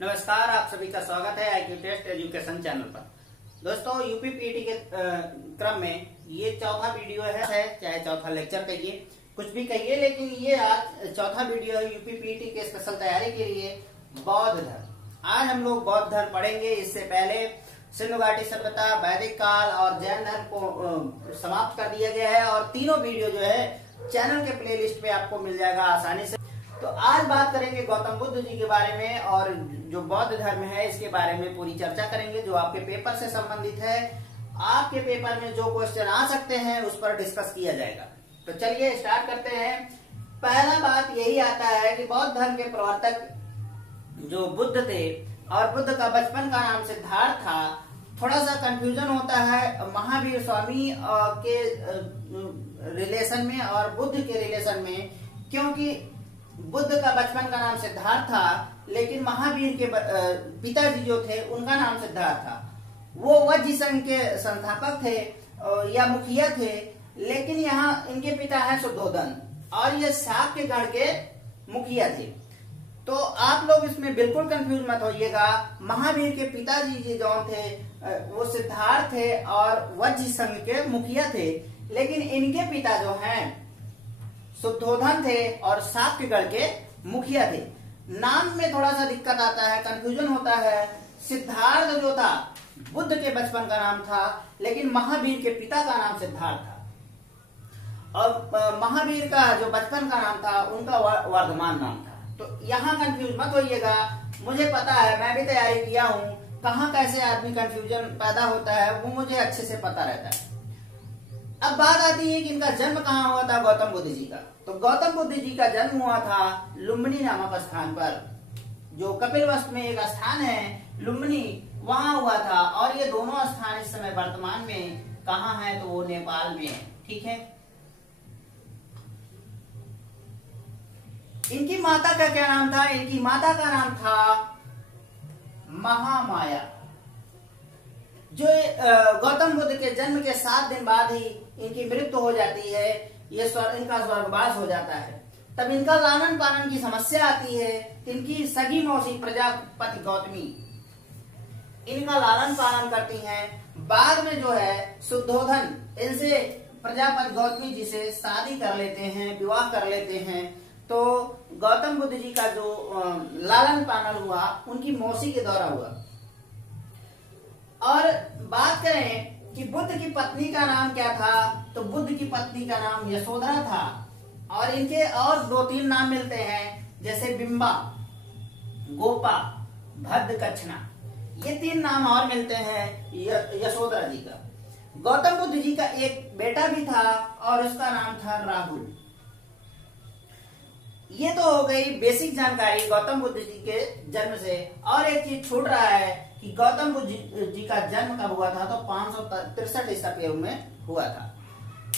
नमस्कार, आप सभी का स्वागत है IQ टेस्ट एजुकेशन चैनल पर। दोस्तों, यूपी पीटी के क्रम में ये चौथा वीडियो है, चाहे चौथा लेक्चर कहिए, कुछ भी कहिए, लेकिन ये आज चौथा वीडियो है यूपी पीटी के स्पेशल तैयारी के लिए बौद्ध धर्म। आज हम लोग बौद्ध धर्म पढ़ेंगे। इससे पहले सिंधु घाटी सभ्यता, वैदिक काल और जैन धर्म को समाप्त कर दिया गया है और तीनों वीडियो जो है चैनल के प्लेलिस्ट पे आपको मिल जाएगा आसानी से। तो आज बात करेंगे गौतम बुद्ध जी के बारे में और जो बौद्ध धर्म है इसके बारे में पूरी चर्चा करेंगे, जो आपके पेपर से संबंधित है। आपके पेपर में जो क्वेश्चन आ सकते हैं उस पर डिस्कस किया जाएगा। तो चलिए स्टार्ट करते हैं। पहला बात यही आता है कि बौद्ध धर्म के प्रवर्तक जो बुद्ध थे और बुद्ध का बचपन का नाम सिद्धार्थ था। थोड़ा सा कंफ्यूजन होता है महावीर स्वामी के रिलेशन में और बुद्ध के रिलेशन में, क्योंकि बुद्ध का बचपन का नाम सिद्धार्थ था, लेकिन महावीर के पिताजी जो थे उनका नाम सिद्धार्थ था। वो वज्र संघ के संस्थापक थे या मुखिया थे, लेकिन यहाँ इनके पिता है शुद्धोधन और ये शाक्य गण के मुखिया थे। तो आप लोग इसमें बिल्कुल कंफ्यूज मत होइएगा। महावीर के पिताजी जी जो थे वो सिद्धार्थ थे और वज्र संघ के मुखिया थे, लेकिन इनके पिता जो हैं शुद्धोधन थे और शाक्यगढ़ के मुखिया थे। नाम में थोड़ा सा दिक्कत आता है, कंफ्यूजन होता है। सिद्धार्थ जो था बुद्ध के बचपन का नाम था, लेकिन महावीर के पिता का नाम सिद्धार्थ था और महावीर का जो बचपन का नाम था उनका वर्धमान नाम था। तो यहाँ कंफ्यूज मत होइएगा। मुझे पता है, मैं भी तैयारी किया हूँ, कहाँ कैसे आदमी कंफ्यूजन पैदा होता है वो मुझे अच्छे से पता रहता है। अब बात आती है कि इनका जन्म कहाँ हुआ था गौतम बुद्ध जी का। तो गौतम बुद्ध जी का जन्म हुआ था लुम्बिनी नामक स्थान पर, जो कपिलवस्तु में एक स्थान है लुम्बिनी, वहां हुआ था। और ये दोनों स्थान इस समय वर्तमान में कहाँ है, तो वो नेपाल में है। ठीक है। इनकी माता का क्या नाम था? इनकी माता का नाम था महामाया। जो गौतम बुद्ध के जन्म के 7 दिन बाद ही इनकी मृत्यु हो जाती है। ये इनका स्वर्गवास हो जाता है। तब इनका लालन पालन की समस्या आती है। इनकी सगी मौसी प्रजापति गौतमी इनका लालन पालन करती हैं। बाद में जो है शुद्धोधन इनसे प्रजापति गौतमी जी से शादी कर लेते हैं, विवाह कर लेते हैं। तो गौतम बुद्ध जी का जो लालन पालन हुआ उनकी मौसी के द्वारा हुआ। और बात करें कि बुद्ध की पत्नी का नाम क्या था, तो बुद्ध की पत्नी का नाम यशोधरा था। और इनके और 2-3 नाम मिलते हैं, जैसे बिंबा, गोपा, भद्रकच्छना, ये 3 नाम और मिलते हैं यशोधरा जी का। गौतम बुद्ध जी का एक बेटा भी था और उसका नाम था राहुल। ये तो हो गई बेसिक जानकारी गौतम बुद्ध जी के जन्म से। और एक चीज छूट रहा है कि गौतम बुद्ध जी का जन्म कब हुआ था, तो 563 ईसा पूर्व में हुआ था।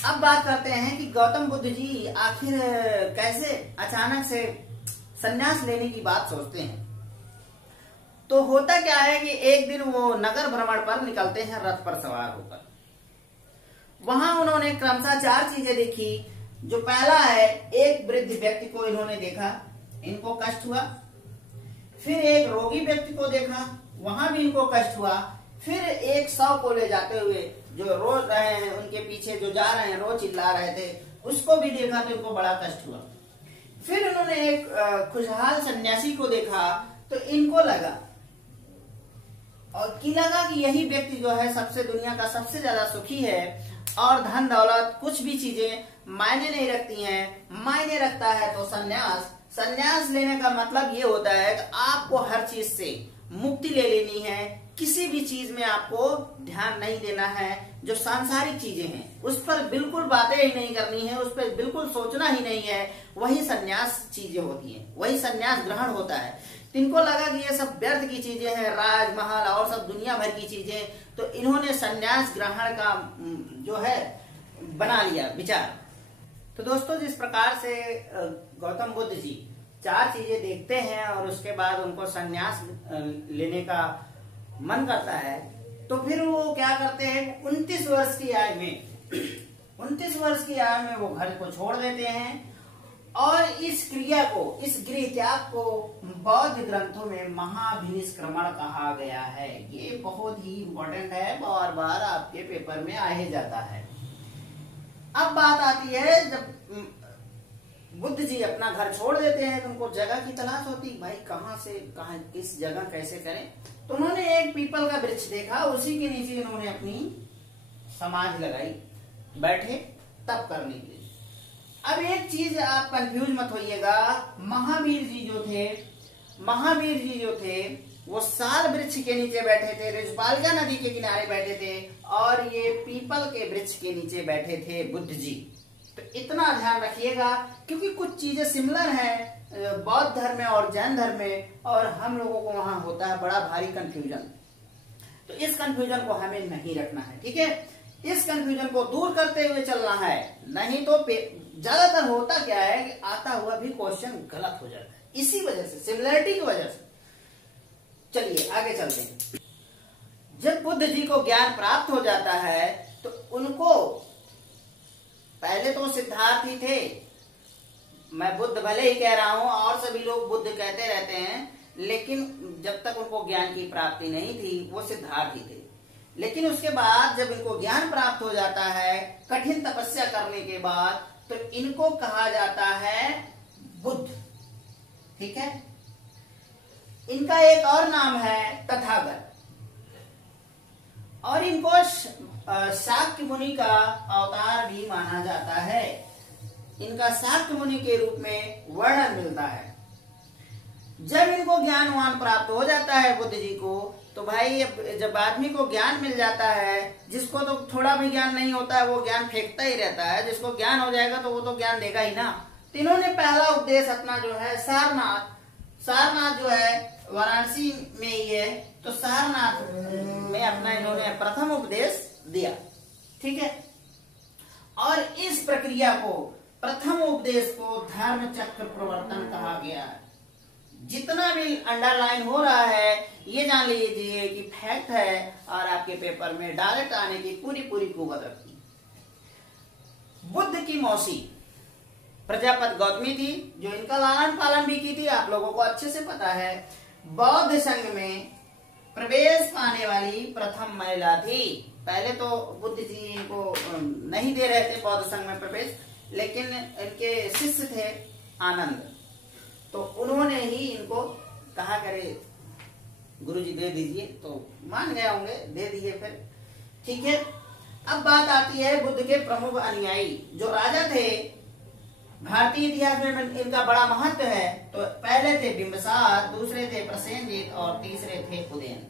अब बात करते हैं कि गौतम बुद्ध जी आखिर कैसे अचानक से संन्यास लेने की बात सोचते हैं। तो होता क्या है कि एक दिन वो नगर भ्रमण पर निकलते हैं रथ पर सवार होकर। वहां उन्होंने क्रमशः 4 चीजें देखी। जो पहला है, एक वृद्ध व्यक्ति को इन्होंने देखा, इनको कष्ट हुआ। फिर एक रोगी व्यक्ति को देखा, वहां भी इनको कष्ट हुआ। फिर एक शव को ले जाते हुए जो रो रहे हैं, उनके पीछे जो जा रहे हैं, रो चिल्ला रहे थे, उसको भी देखा तो इनको बड़ा कष्ट हुआ। फिर उन्होंने एक खुशहाल सन्यासी को देखा तो इनको लगा और कि यही व्यक्ति जो है सबसे दुनिया का सबसे ज्यादा सुखी है और धन दौलत कुछ भी चीजें मायने नहीं रखती हैं। मायने रखता है तो संन्यास। संन्यास लेने का मतलब ये होता है कि आपको हर चीज से मुक्ति ले लेनी है। किसी भी चीज में आपको ध्यान नहीं देना है। जो सांसारिक चीजें हैं उस पर बिल्कुल बातें ही नहीं करनी है, उस पर बिल्कुल सोचना ही नहीं है। वही संन्यास चीजें होती हैं, वही संन्यास ग्रहण होता है। इनको लगा कि ये सब व्यर्थ की चीजें हैं, राजमहल और सब दुनिया भर की चीजें, तो इन्होंने संन्यास ग्रहण का जो है बना लिया विचार। तो दोस्तों, जिस प्रकार से गौतम बुद्ध जी 4 चीजें देखते हैं और उसके बाद उनको संन्यास लेने का मन करता है, तो फिर वो क्या करते हैं, 29 वर्ष की आयु में 29 वर्ष की आयु में वो घर को छोड़ देते हैं और इस क्रिया को, इस गृह त्याग को बौद्ध ग्रंथों में महाभिनिष्क्रमण कहा गया है। ये बहुत ही इंपॉर्टेंट है, बार बार आपके पेपर में आ ही जाता है। अब बात आती है जब बुद्ध जी अपना घर छोड़ देते हैं तो उनको जगह की तलाश होती, भाई कहाँ से कहाँ, किस जगह कैसे करें। तो उन्होंने एक पीपल का वृक्ष देखा, उसी के नीचे उन्होंने अपनी समाधि लगाई, बैठे तप करने के लिए। अब एक चीज आप कंफ्यूज मत होइएगा, महावीर जी जो थे वो साल वृक्ष के नीचे बैठे थे, रिजपालिका नदी के किनारे बैठे थे, और ये पीपल के वृक्ष के नीचे बैठे थे बुद्ध जी। तो इतना ध्यान रखिएगा, क्योंकि कुछ चीजें सिमिलर हैं बौद्ध धर्म में और जैन धर्म में, और हम लोगों को वहां होता है बड़ा भारी कंफ्यूजन। तो इस कंफ्यूजन को हमें नहीं रखना है, ठीक है। इस कंफ्यूजन को दूर करते हुए चलना है, नहीं तो ज्यादातर होता क्या है कि आता हुआ भी क्वेश्चन गलत हो जाता है, इसी वजह से, सिमिलरिटी की वजह से। चलिए आगे चलते हैं। जब बुद्ध जी को ज्ञान प्राप्त हो जाता है तो उनको, पहले तो सिद्धार्थी थे, मैं बुद्ध भले ही कह रहा हूं और सभी लोग बुद्ध कहते रहते हैं, लेकिन जब तक उनको ज्ञान की प्राप्ति नहीं थी वो सिद्धार्थी थे। लेकिन उसके बाद जब इनको ज्ञान प्राप्त हो जाता है, कठिन तपस्या करने के बाद, तो इनको कहा जाता है बुद्ध, ठीक है। इनका एक और नाम है तथागत, और इनको शाक्य मुनि का अवतार भी माना जाता है। इनका शाक्य मुनि के रूप में वर्णन मिलता है। जब इनको ज्ञानवान प्राप्त हो जाता है बुद्ध जी को, तो भाई जब आदमी को ज्ञान मिल जाता है, जिसको तो थोड़ा भी ज्ञान नहीं होता है वो ज्ञान फेंकता ही रहता है, जिसको ज्ञान हो जाएगा तो वो तो ज्ञान देगा ही ना। तो इन्होंने पहला उपदेश अपना जो है सारनाथ जो है वाराणसी में ही है, तो सारनाथ में अपना इन्होंने प्रथम उपदेश दिया, ठीक है। और इस प्रक्रिया को, प्रथम उपदेश को धर्म चक्र प्रवर्तन कहा गया है। जितना भी अंडरलाइन हो रहा है ये जान लीजिए कि फैक्ट है, और आपके पेपर में डायरेक्ट आने की पूरी कुवत रखती। बुद्ध की मौसी प्रजापति गौतमी थी, जो इनका लालन पालन भी की थी, आप लोगों को अच्छे से पता है। बौद्ध संघ में प्रवेश पाने वाली प्रथम महिला थी। पहले तो बुद्ध जी इनको नहीं दे रहे थे बौद्ध संघ में प्रवेश, लेकिन इनके शिष्य थे आनंद, तो उन्होंने ही इनको कहा करे गुरुजी दे दीजिए, तो मान गए होंगे, दे दिए फिर, ठीक है। अब बात आती है बुद्ध के प्रमुख अनुयायी जो राजा थे। भारतीय इतिहास में इनका बड़ा महत्व है। तो पहले थे बिंबिसार, दूसरे थे प्रसेनजित और तीसरे थे उदयन,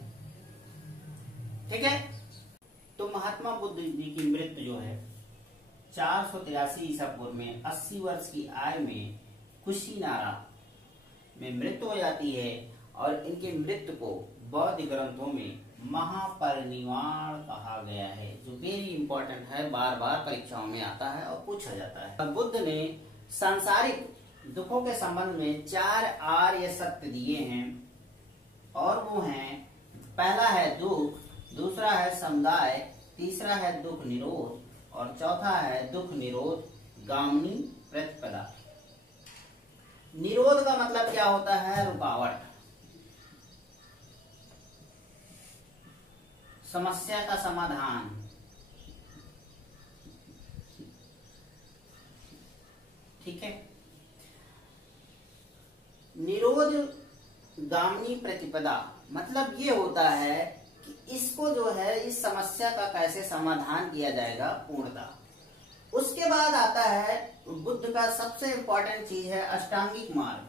ठीक है। तो महात्मा बुद्ध जी की मृत्यु जो है 483 ईसा पूर्व में 80 वर्ष की आयु में कुशीनारा में मृत्यु हो जाती है, और इनके मृत्यु को बौद्ध ग्रंथों में महापरिनिर्वाण कहा गया है, जो वेरी इंपॉर्टेंट है, बार बार परीक्षाओं में आता है और पूछा जाता है। बुद्ध ने सांसारिक दुखों के संबंध में 4 आर्य सत्य दिए हैं, और वो हैं, पहला है दुख, दूसरा है समुदाय, तीसरा है दुख निरोध, और चौथा है दुख निरोध गामिनी प्रतिपदा। निरोध का मतलब क्या होता है? रुकावट, समस्या का समाधान, ठीक है। निरोध गामिनी प्रतिपदा मतलब ये होता है कि इसको जो है, इस समस्या का कैसे समाधान किया जाएगा पूर्णता। उसके बाद आता है बुद्ध का सबसे इंपॉर्टेंट चीज है अष्टांगिक मार्ग।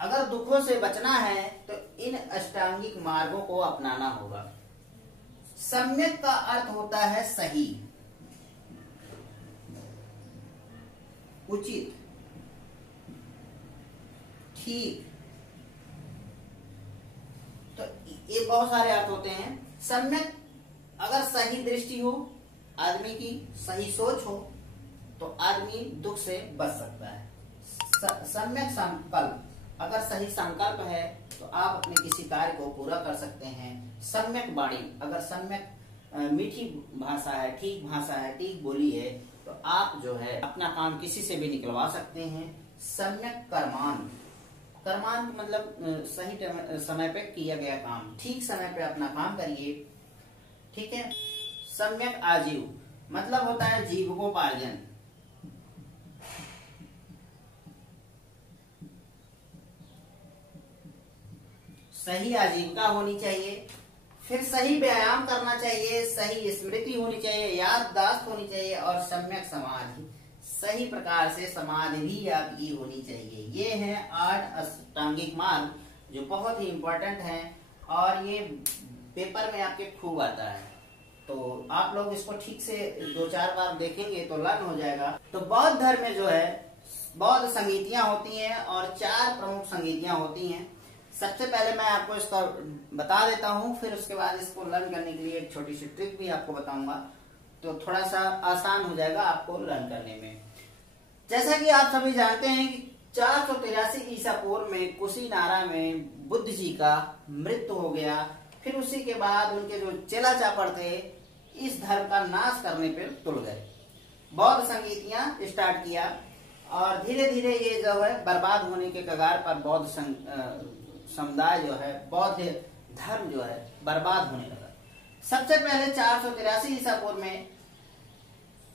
अगर दुखों से बचना है तो इन अष्टांगिक मार्गों को अपनाना होगा। सम्यक का अर्थ होता है सही, उचित, ठीक, तो ये बहुत सारे अर्थ होते हैं। सम्यक, अगर सही दृष्टि हो, आदमी की सही सोच हो, तो आदमी दुख से बच सकता है। सम्यक संकल्प, अगर सही संकल्प है तो आप अपने किसी कार्य को पूरा कर सकते हैं। सम्यक वाणी, अगर सम्यक मीठी भाषा है, ठीक भाषा है, ठीक बोली है, तो आप जो है अपना काम किसी से भी निकलवा सकते हैं। सम्यक कर्मान, कर्मान मतलब सही समय पे किया गया काम, ठीक समय पे अपना काम करिए, ठीक है। सम्यक आजीव मतलब होता है जीविकोपार्जन, सही आजीविका होनी चाहिए। फिर सही व्यायाम करना चाहिए, सही स्मृति होनी चाहिए, याददाश्त होनी चाहिए और सम्यक समाधि, सही प्रकार से समाधि भी आपकी होनी चाहिए। ये हैं 8 अष्टांगिक मार्ग जो बहुत ही इंपॉर्टेंट हैं और ये पेपर में आपके खूब आता है। तो आप लोग इसको ठीक से 2-4 बार देखेंगे तो लर्न हो जाएगा। तो बौद्ध धर्म में जो है बौद्ध संगीतियां होती हैं और 4 प्रमुख संगीतियां होती हैं। सबसे पहले मैं आपको इसका बता देता हूं, फिर उसके बाद इसको लर्न करने के लिए एक छोटी सी ट्रिक भी आपको बताऊंगा, तो थोड़ा सा आसान हो जाएगा आपको लर्न करने में। जैसा कि आप सभी जानते हैं कि 483 ईसा पूर्व में कुशीनारा में बुद्ध जी का मृत्यु हो गया। फिर उसी के बाद उनके जो चेला चापर थे इस धर्म का नाश करने पर तुल गए। बौद्ध संगीतियां स्टार्ट किया और धीरे धीरे ये जो है बर्बाद होने के कगार पर बौद्ध समुदाय जो है, बौद्ध धर्म जो है बर्बाद होने लगा। सबसे पहले 483 ईसा पूर्व में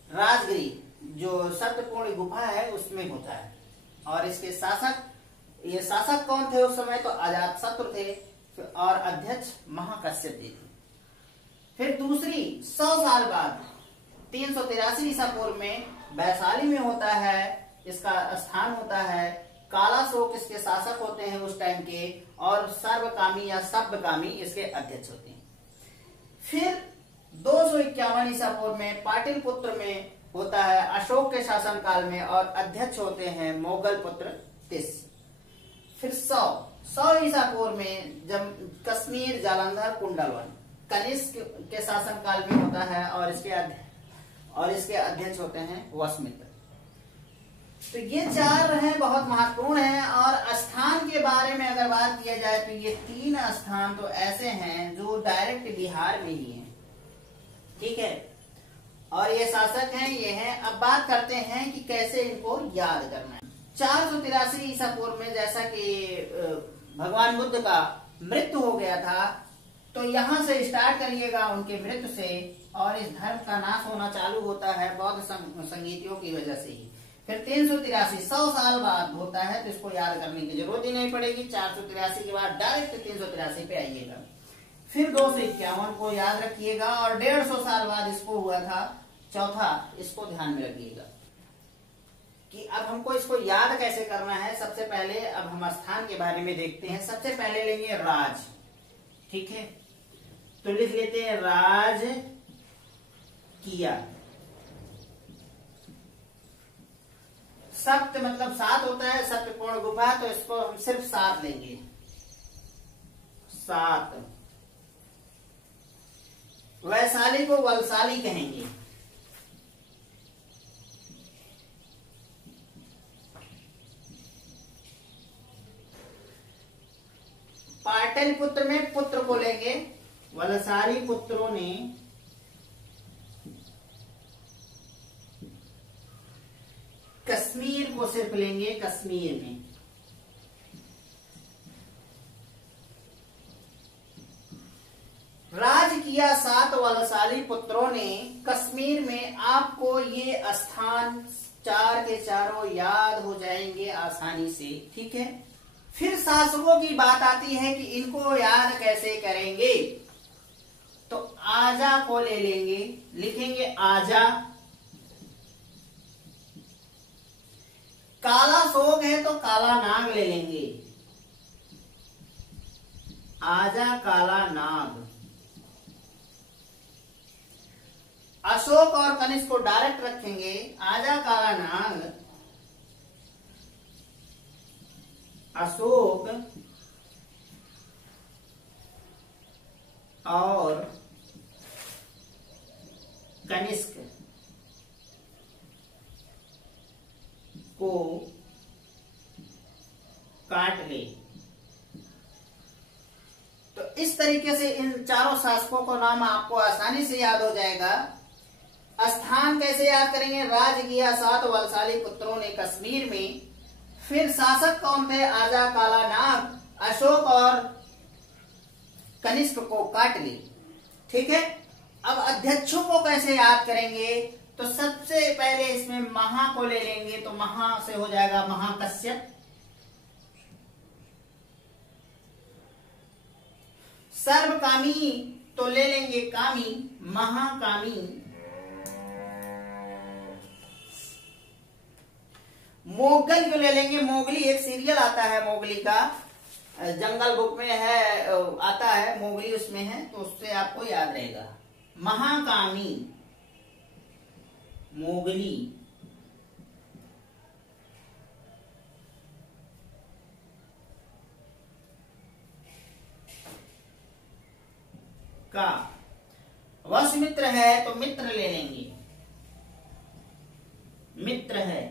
राजगिरी जो सत्यपूर्ण गुफा है उसमें होता है और इसके शासक, ये शासक कौन थे उस समय? तो अजातशत्रु थे और अध्यक्ष महाकश्यप जी थे। फिर दूसरी 100 साल बाद 383 ईसा पूर्व में वैशाली में होता है, इसका स्थान होता है। कालाशोक इसके शासक होते हैं उस टाइम के और सर्वकामी या सभ्यकामी इसके अध्यक्ष होते हैं। फिर 251 ईसा पूर्व में पाटलिपुत्र में होता है अशोक के शासनकाल में और अध्यक्ष होते हैं मोगल पुत्र तिस। फिर 100 ईसा पूर्व में जब कश्मीर जालंधर कुंडलवन कनिष्क के शासनकाल में होता है और इसके अध्यक्ष होते हैं वसमित्र। तो ये 4 हैं, बहुत महत्वपूर्ण हैं। और स्थान के बारे में अगर बात किया जाए तो ये 3 स्थान तो ऐसे हैं जो डायरेक्ट बिहार में ही हैं, ठीक है। और ये शासक हैं, ये हैं। अब बात करते हैं कि कैसे इनको याद करना है। 483 ईसा पूर्व में जैसा कि भगवान बुद्ध का मृत्यु हो गया था, तो यहाँ से स्टार्ट करिएगा उनके मृत्यु से और इस धर्म का नाश होना चालू होता है बौद्ध संगीतियों की वजह से ही। फिर 383 100 साल बाद होता है, तो इसको याद करने की जरूरत ही नहीं पड़ेगी। 483 के बाद डायरेक्ट 383 पे आइएगा। फिर 251 को याद रखिएगा और 150 साल बाद इसको हुआ था चौथा, इसको ध्यान में रखिएगा कि अब हमको इसको याद कैसे करना है। सबसे पहले अब हम स्थान के बारे में देखते हैं। सबसे पहले लेंगे राज, ठीक है। तो लिख लेते हैं राज किया। सप्त मतलब 7 होता है, सत्यपूर्ण गुफा, तो इसको हम सिर्फ 7 लेंगे। 7 वैशाली को वलसाली कहेंगे। पाटलिपुत्र में पुत्र को लेंगे, वलसाली पुत्रों ने कश्मीर को सिर्फ लेंगे, कश्मीर में। राज किया 7 वलसाली पुत्रों ने कश्मीर में। आपको ये स्थान 4 के चारों याद हो जाएंगे आसानी से, ठीक है। फिर शासकों की बात आती है कि इनको याद कैसे करेंगे, तो आजा को ले लेंगे, लिखेंगे आजा। काला शोक है तो काला नाग ले लेंगे, आजा काला नाग। अशोक और कनिष्क को डायरेक्ट रखेंगे, आजा काला नाग। अशोक और कनिष्क को काट ले। तो इस तरीके से इन चारों शासकों का नाम आपको आसानी से याद हो जाएगा। स्थान कैसे याद करेंगे? राज किया 7 बलशाली पुत्रों ने कश्मीर में। फिर शासक कौन थे? आजा, काला नाग, अशोक और कनिष्क को काट ली। ठीक है। अब अध्यक्षों को कैसे याद करेंगे? तो सबसे पहले इसमें महा को ले लेंगे, तो महा से हो जाएगा महाकश्यप। सर्वकामी तो ले लेंगे कामी, महाकामी। मोगल को ले लेंगे, मोगली एक सीरियल आता है मोगली का, जंगल बुक में है, आता है मोगली उसमें है, तो उससे आपको याद रहेगा। महाकामी, मोगली। का वसुमित्र है तो मित्र ले लेंगे, मित्र है।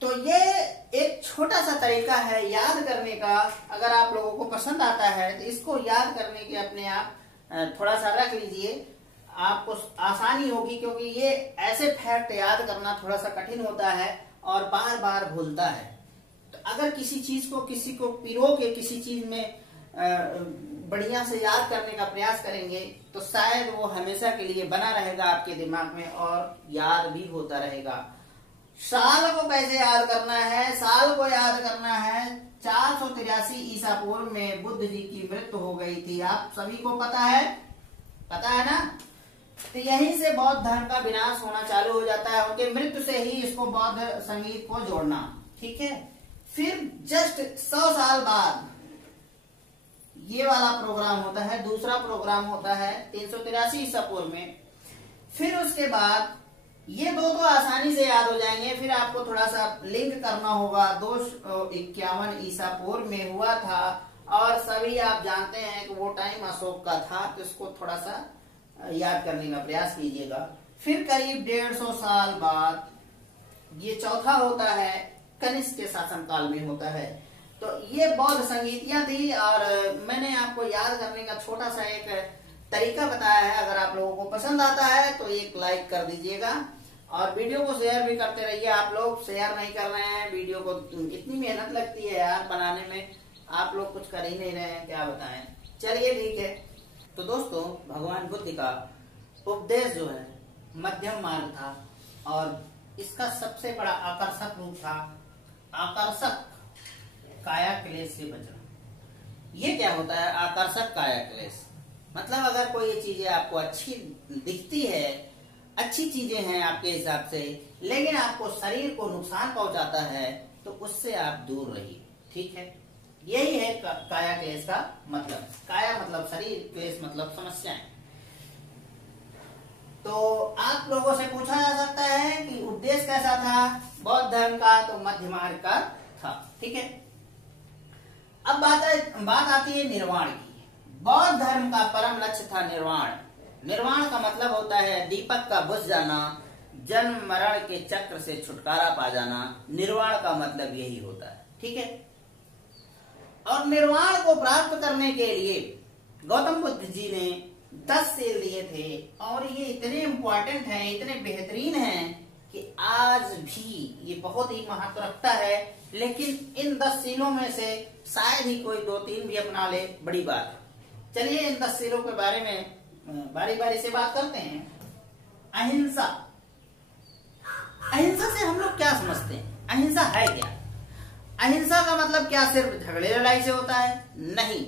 तो ये एक छोटा सा तरीका है याद करने का। अगर आप लोगों को पसंद आता है तो इसको याद करने के अपने आप थोड़ा सा रख लीजिए, आपको आसानी होगी, क्योंकि ये ऐसे फैक्ट याद करना थोड़ा सा कठिन होता है और बार बार भूलता है। तो अगर किसी चीज को, किसी को पिरो के किसी चीज में बढ़िया से याद करने का प्रयास करेंगे तो शायद वो हमेशा के लिए बना रहेगा आपके दिमाग में और याद भी होता रहेगा। साल को कैसे याद करना है? साल को याद करना है 483 ईसा पूर्व में बुद्ध जी की मृत्यु हो गई थी। आप सभी को पता है, पता है ना? तो यहीं से बौद्ध धर्म का विनाश होना चालू हो जाता है, उनके मृत्यु से ही इसको बौद्ध संगीत को जोड़ना। ठीक है। फिर जस्ट 100 साल बाद ये वाला प्रोग्राम होता है, दूसरा प्रोग्राम होता है 383 ईसा पूर्व में। फिर उसके बाद ये दो तो आसानी से याद हो जाएंगे, फिर आपको थोड़ा सा लिंक करना होगा। 251 ईसा पूर्व में हुआ था और सभी आप जानते हैं कि वो टाइम अशोक का था, तो इसको थोड़ा सा याद करने का प्रयास कीजिएगा। फिर करीब 150 साल बाद ये चौथा होता है, कनिष्क के शासनकाल में होता है। तो ये बौद्ध संगीतियां थी और मैंने आपको याद करने का छोटा सा एक तरीका बताया है। अगर आप लोगों को पसंद आता है तो एक लाइक कर दीजिएगा और वीडियो को शेयर भी करते रहिए। आप लोग शेयर नहीं कर रहे हैं वीडियो को, कितनी मेहनत लगती है यार बनाने में, आप लोग कुछ कर ही नहीं रहे हैं, क्या बताएं। चलिए ठीक है। तो दोस्तों, भगवान बुद्ध का उपदेश जो है मध्यम मार्ग था और इसका सबसे बड़ा आकर्षक रूप था आकर्षक काया क्लेश से बचना। ये क्या होता है आकर्षक काया क्लेश? मतलब अगर कोई ये चीजें आपको अच्छी दिखती है, अच्छी चीजें हैं आपके हिसाब से, लेकिन आपको शरीर को नुकसान पहुंचाता है, तो उससे आप दूर रहिए। ठीक है। यही है काया क्लेश का मतलब। काया मतलब शरीर, क्लेश मतलब समस्याएं। तो आप लोगों से पूछा जा सकता है कि उद्देश्य कैसा था बौद्ध धर्म का? तो मध्य मार्ग का था। ठीक है। अब बात आती है निर्वाण की। बौद्ध धर्म का परम लक्ष्य था निर्वाण। निर्वाण का मतलब होता है दीपक का बुझ जाना, जन्म मरण के चक्र से छुटकारा पा जाना। निर्वाण का मतलब यही होता है। ठीक है। और निर्वाण को प्राप्त करने के लिए गौतम बुद्ध जी ने 10 सील दिए थे और ये इतने इम्पोर्टेंट हैं, इतने बेहतरीन हैं कि आज भी ये बहुत ही महत्व रखता है। लेकिन इन 10 सीलों में से शायद ही कोई 2-3 भी अपना ले, बड़ी बात है। चलिए इन 10 सीलों के बारे में बारी बारी से बात करते हैं। अहिंसा। अहिंसा से हम लोग क्या समझते हैं? अहिंसा है क्या? अहिंसा का मतलब क्या सिर्फ झगड़े लड़ाई से होता है? नहीं।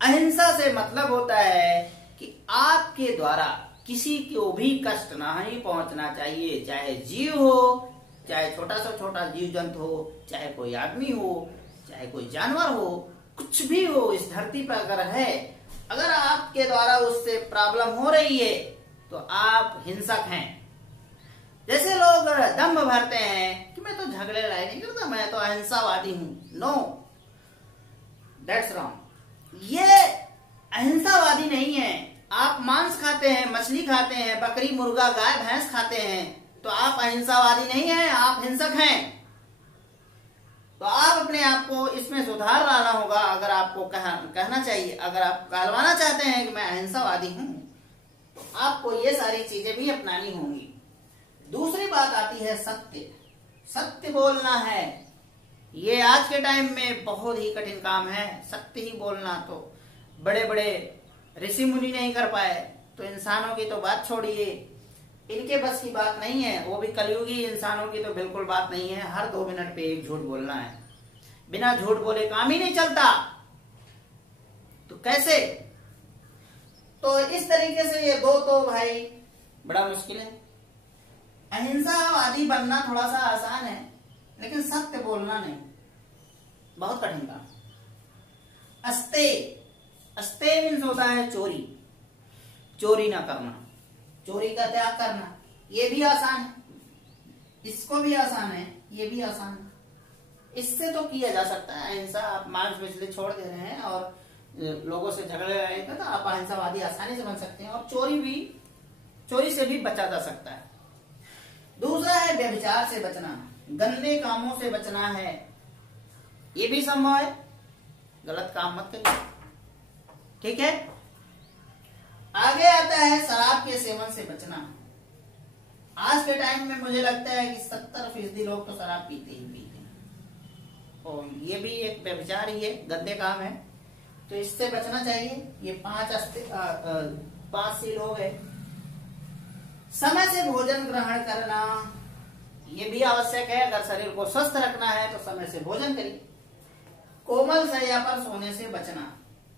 अहिंसा से मतलब होता है कि आपके द्वारा किसी को भी कष्ट नहीं पहुंचना चाहिए, चाहे जीव हो, चाहे छोटा से छोटा जीव जंतु हो, चाहे कोई आदमी हो, चाहे कोई जानवर हो, कुछ भी हो इस धरती पर अगर है, अगर आपके द्वारा उससे प्रॉब्लम हो रही है तो आप हिंसक हैं। जैसे लोग दम्भ भरते हैं कि मैं तो झगड़े लड़ाई नहीं करता, मैं तो अहिंसावादी हूं। No, that's wrong. ये अहिंसावादी नहीं है। आप मांस खाते हैं, मछली खाते हैं, बकरी मुर्गा गाय भैंस खाते हैं, तो आप अहिंसावादी नहीं हैं, आप हिंसक हैं। तो आप अपने में आपको इसमें सुधार लाना होगा। अगर आपको कहना चाहिए, अगर आप कहलवाना चाहते हैं कि मैं अहिंसावादी हूं, तो आपको ये सारी चीजें भी अपनानी होंगी। दूसरी बात आती है सत्य। सत्य बोलना है, ये आज के टाइम में बहुत ही कठिन काम है। सत्य ही बोलना तो बड़े बड़े ऋषि मुनि नहीं कर पाए, तो इंसानों की तो बात छोड़िए, इनके बस की बात नहीं है। वो भी कलयुगी इंसानों की तो बिल्कुल बात नहीं है। हर 2 मिनट पे एक झूठ बोलना है, बिना झूठ बोले काम ही नहीं चलता। तो कैसे? तो इस तरीके से ये दो तो भाई बड़ा मुश्किल है। अहिंसावादी बनना थोड़ा सा आसान है, लेकिन सत्य बोलना नहीं, बहुत कठिन काम। अस्ते मीन्स होता है चोरी। चोरी ना करना, चोरी का त्याग करना, ये भी आसान है, इसको भी आसान है, ये भी आसान है। इससे तो किया जा सकता है अहिंसा। आप मांस मछली छोड़ दे रहे हैं और लोगों से झगड़े रहे हैं, तो आप अहिंसावादी आसानी से बन सकते हैं। और चोरी से भी बचा जा सकता है। दूसरा है व्यभिचार से बचना, गंदे कामों से बचना है, ये भी संभव है। गलत काम मत करिए, ठीक है। आगे आता है शराब के सेवन से बचना। आज के टाइम में मुझे लगता है कि 70% लोग तो शराब पीते हैं। और ये भी एक व्यभिचार ही है, गंदे काम है, तो इससे बचना चाहिए। ये 5 सील हो गए। समय से भोजन ग्रहण करना, ये भी आवश्यक है। अगर शरीर को स्वस्थ रखना है तो समय से भोजन करिए। कोमल शैया पर सोने से बचना।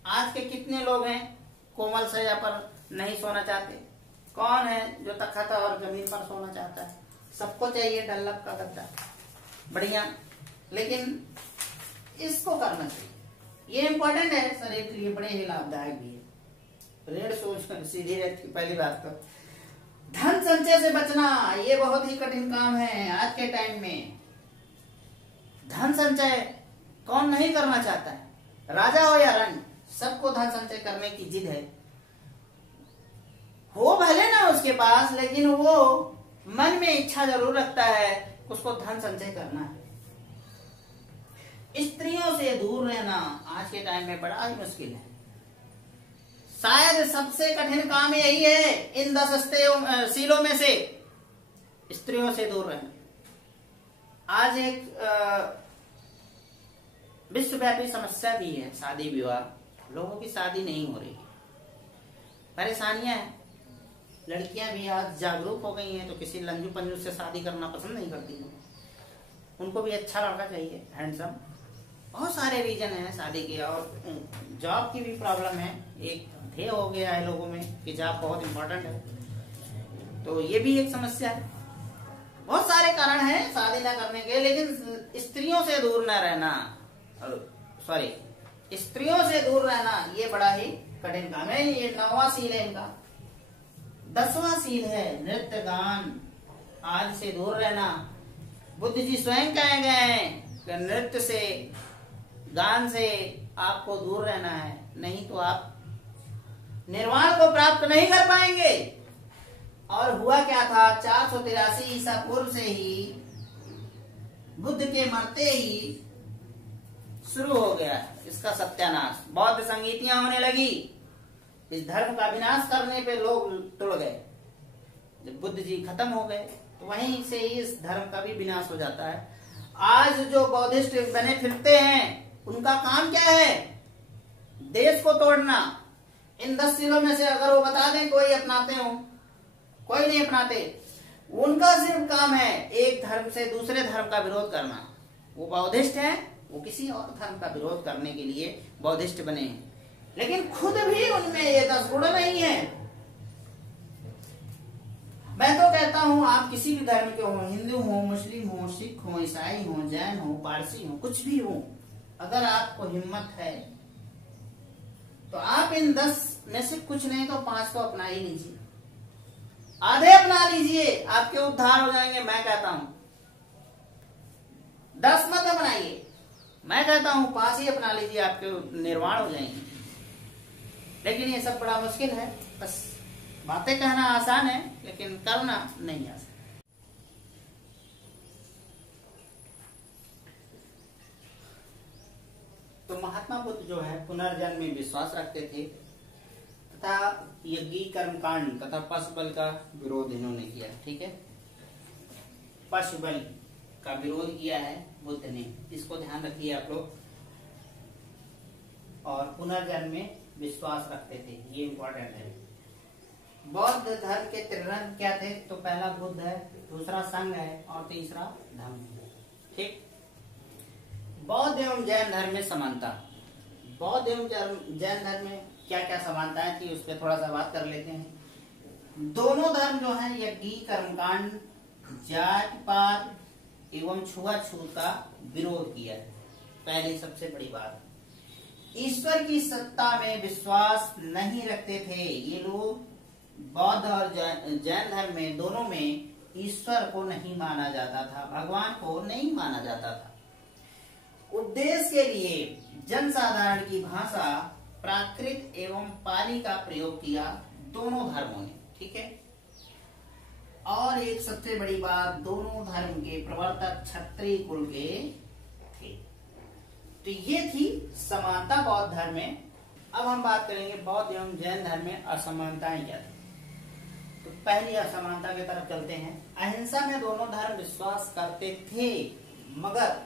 आज के कितने लोग हैं कोमल शैया पर नहीं सोना चाहते? कौन है जो तख्त और जमीन पर सोना चाहता है? सबको चाहिए डल्लप का गद्दा, बढ़िया, लेकिन इसको करना चाहिए। ये इंपॉर्टेंट है, शरीर के लिए बड़े ही लाभदायक भी है। ऋण सोच सीधी रहती। पहली बात तो धन संचय से बचना, ये बहुत ही कठिन काम है आज के टाइम में। धन संचय कौन नहीं करना चाहता है? राजा हो या रानी, सबको धन संचय करने की जिद है। हो भले ना उसके पास, लेकिन वो मन में इच्छा जरूर रखता है, उसको धन संचय करना है। स्त्रियों से दूर रहना आज के टाइम में बड़ा ही मुश्किल है। शायद सबसे कठिन काम यही है इन 10 सीलों में से, स्त्रियों से दूर रहना। आज एक विश्वव्यापी समस्या भी है, शादी विवाह। लोगों की शादी नहीं हो रही, परेशानियां हैं। लड़कियां भी आज जागरूक हो गई हैं, तो किसी लंजू पंजू से शादी करना पसंद नहीं करती हैं। उनको भी अच्छा लड़का चाहिए, हैंडसम। बहुत सारे रीजन हैं शादी के, और जॉब की भी प्रॉब्लम है। एक ध्येय हो गया है लोगों में कि जॉब बहुत इंपॉर्टेंट है, तो ये भी एक समस्या है। बहुत सारे कारण हैं शादी न करने के, लेकिन स्त्रियों से दूर न रहना, स्त्रियों से दूर रहना ये बड़ा ही कठिन काम है। ये 9वां सील है इनका। 10वां सील है नृत्य गान, आज से दूर रहना। बुद्ध जी स्वयं कहे गए हैं कि नृत्य से, गान से आपको दूर रहना है, नहीं तो आप निर्वाण को प्राप्त नहीं कर पाएंगे। और हुआ क्या था, 483 ईसा पूर्व से ही बुद्ध के मरते ही शुरू हो गया इसका सत्यानाश। बौद्ध संगीतियां होने लगी, इस धर्म का विनाश करने पे लोग तुड़ गए। जब बुद्ध जी खत्म हो गए तो वहीं से ही इस धर्म का भी विनाश हो जाता है। आज जो बौद्धिस्ट बने फिरते हैं, उनका काम क्या है? देश को तोड़ना। इन 10 सीलों में से अगर वो बता दें कोई अपनाते हो, कोई नहीं अपनाते। उनका सिर्फ काम है एक धर्म से दूसरे धर्म का विरोध करना। वो बौद्धिस्ट हैं, वो किसी और धर्म का विरोध करने के लिए बौद्धिस्ट बने हैं, लेकिन खुद भी उनमें ये 10 गुण नहीं है। मैं तो कहता हूं आप किसी भी धर्म के हो, हिंदू हो, मुस्लिम हो, सिख हो, ईसाई हो, जैन हो, पारसी हो, कुछ भी हो, अगर आपको हिम्मत है तो आप इन 10 में से कुछ नहीं तो 5 तो अपना ही लीजिए, आधे अपना लीजिए, आपके उद्धार हो जाएंगे। मैं कहता हूं 10 मत अपनाइए, मैं कहता हूं 5 ही अपना लीजिए, आपके निर्वाण हो जाएंगे। लेकिन ये सब बड़ा मुश्किल है। बस बातें कहना आसान है, लेकिन करना नहीं आसान। महात्मा बुद्ध जो है पुनर्जन्म में विश्वास रखते थे तथा यज्ञ कर्मकांड तथा पशु बल का विरोध इन्होंने किया। ठीक है, पशु बल का विरोध किया है बुद्ध ने, इसको ध्यान रखिए आप लोग। और पुनर्जन्म में विश्वास रखते थे, ये इंपॉर्टेंट है। बौद्ध धर्म के त्रिरत्न क्या थे? तो पहला बुद्ध है, दूसरा संघ है और तीसरा धम्म है। ठीक, बौद्ध एवं जैन धर्म में समानता। बौद्ध एवं जैन धर्म में क्या क्या समानताएं थी उस पर थोड़ा सा बात कर लेते हैं। दोनों धर्म जो है यज्ञ कर्मकांड, जाति पात एवं छुआछूत का विरोध किया है। पहली सबसे बड़ी बात, ईश्वर की सत्ता में विश्वास नहीं रखते थे ये लोग। बौद्ध और जैन धर्म में दोनों में ईश्वर को नहीं माना जाता था, भगवान को नहीं माना जाता था। उद्देश्य के लिए जनसाधारण की भाषा प्राकृत एवं पाली का प्रयोग किया दोनों धर्मों ने। ठीक है, और एक सबसे बड़ी बात, दोनों धर्म के प्रवर्तक क्षत्रिय कुल के थे। तो ये थी समानता बौद्ध धर्म में। अब हम बात करेंगे बौद्ध एवं जैन धर्म में असमानताएं क्या थी। तो पहली असमानता की तरफ चलते हैं। अहिंसा में दोनों धर्म विश्वास करते थे, मगर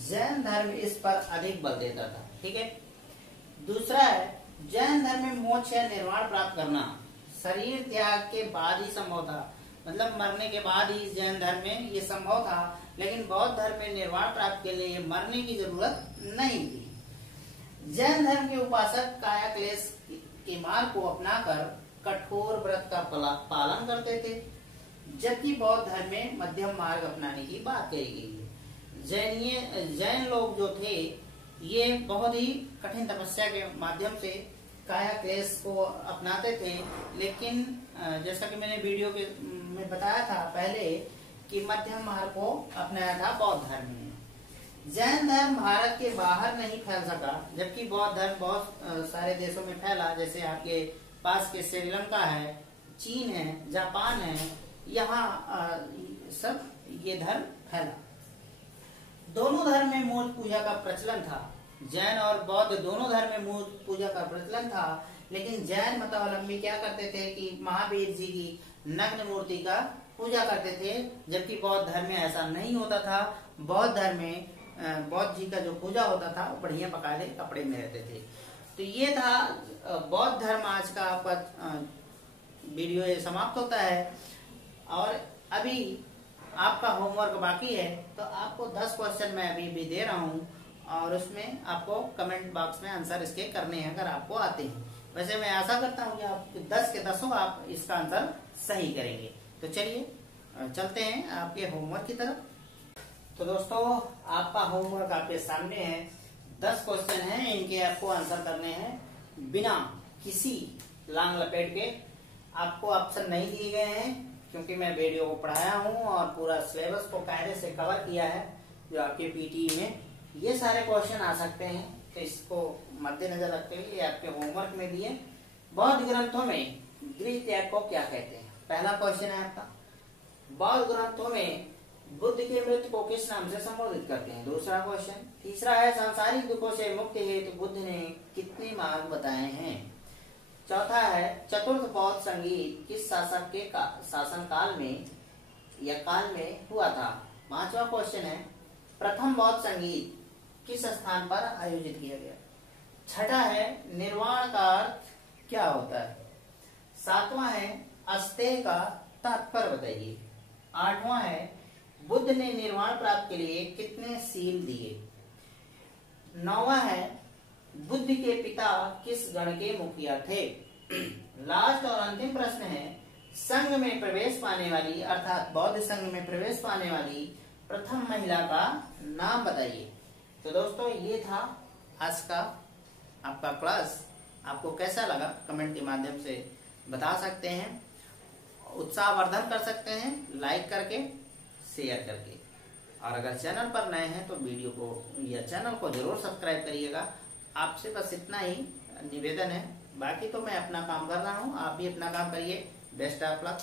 जैन धर्म इस पर अधिक बल देता था। ठीक है, दूसरा है जैन धर्म में मोक्ष या निर्वाण प्राप्त करना शरीर त्याग के बाद ही संभव था, मतलब मरने के बाद ही जैन धर्म में ये संभव था। लेकिन बौद्ध धर्म में निर्वाण प्राप्त के लिए मरने की जरूरत नहीं थी। जैन धर्म के उपासक काया क्लेश के मार्ग को अपनाकर कठोर व्रत का पालन करते थे, जबकि बौद्ध धर्म में मध्यम मार्ग अपनाने की बात कही गई है। जैन लोग जो थे ये बहुत ही कठिन तपस्या के माध्यम से काया क्लेश को अपनाते थे, लेकिन जैसा कि मैंने वीडियो में बताया था पहले कि मध्यम मार्ग को अपनाया था बौद्ध धर्म ने। जैन धर्म भारत के बाहर नहीं फैल सका, जबकि बौद्ध धर्म बहुत सारे देशों में फैला, जैसे आपके पास के श्रीलंका है, चीन है, जापान है, यहाँ सब ये धर्म फैला। दोनों धर्म में मूर्त पूजा का प्रचलन था। जैन और बौद्ध दोनों धर्म में मूर्त पूजा का प्रचलन था, लेकिन जैन मतावलंबी क्या करते थे कि महावीर जी की नग्न मूर्ति का पूजा करते थे, जबकि बौद्ध धर्म में ऐसा नहीं होता था। बौद्ध धर्म में बौद्ध जी का जो पूजा होता था वो बढ़िया बकायदे कपड़े में रहते थे। तो ये था बौद्ध धर्म। आज का आपका वीडियो ये समाप्त होता है, और अभी आपका होमवर्क बाकी है। तो आपको 10 क्वेश्चन मैं अभी भी दे रहा हूँ, और उसमें आपको कमेंट बॉक्स में आंसर इसके करने हैं अगर आपको आते हैं। वैसे मैं आशा करता हूँ कि आप 10 के 10 आप इसका आंसर सही करेंगे। तो चलिए चलते हैं आपके होमवर्क की तरफ। तो दोस्तों आपका होमवर्क आपके सामने है। 10 क्वेश्चन हैं, इनके आपको आंसर करने हैं बिना किसी लांग लपेट के। आपको ऑप्शन नहीं दिए गए हैं क्योंकि मैं वीडियो को पढ़ाया हूं और पूरा सिलेबस को कायदे से कवर किया है। जो आपके पीटी में ये सारे क्वेश्चन आ सकते हैं, तो इसको मद्देनजर रखते हुए आपके होमवर्क में दिए। बौद्ध ग्रंथों में गृह त्याग को क्या कहते हैं? पहला क्वेश्चन है आपका, बौद्ध ग्रंथों में बुद्ध के मृत्यु को किस नाम से संबोधित करते हैं? दूसरा क्वेश्चन। तीसरा है सांसारिक दुखों से मुक्ति हेतु बुद्ध ने कितने मार्ग बताए हैं? चौथा है चतुर्थ बौद्ध संगीत किस शासक के शासन काल में या काल में हुआ था? पांचवा क्वेश्चन है प्रथम बौद्ध संगीत किस स्थान पर आयोजित किया गया? छठा है निर्वाण का अर्थ क्या होता है? सातवां है अस्तेय का तात्पर्य बताइए। आठवां है बुद्ध ने निर्वाण प्राप्त के लिए कितने सील दिए? नौवां है बुद्ध के पिता किस गण के मुखिया थे? लास्ट और अंतिम प्रश्न है संघ में प्रवेश पाने वाली अर्थात बौद्ध संघ में प्रवेश पाने वाली प्रथम महिला का नाम बताइए। तो दोस्तों ये था आज का आपका क्लास। आपको कैसा लगा कमेंट के माध्यम से बता सकते हैं, उत्साहवर्धन कर सकते हैं लाइक करके, शेयर करके। और अगर चैनल पर नए हैं तो वीडियो को या चैनल को जरूर सब्सक्राइब करिएगा। आपसे बस इतना ही निवेदन है, बाकी तो मैं अपना काम कर रहा हूँ, आप भी अपना काम करिए। Best of luck.